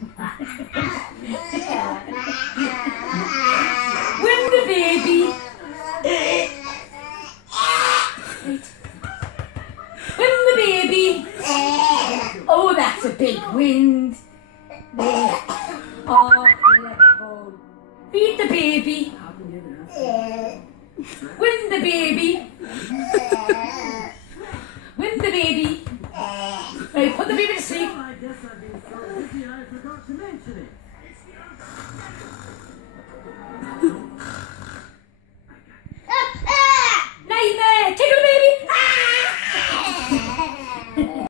Win the baby. Win the baby. Oh, that's a big wind. There. Oh, clever. Feed the baby. Win the baby. Win the baby. Right, put the baby to sleep.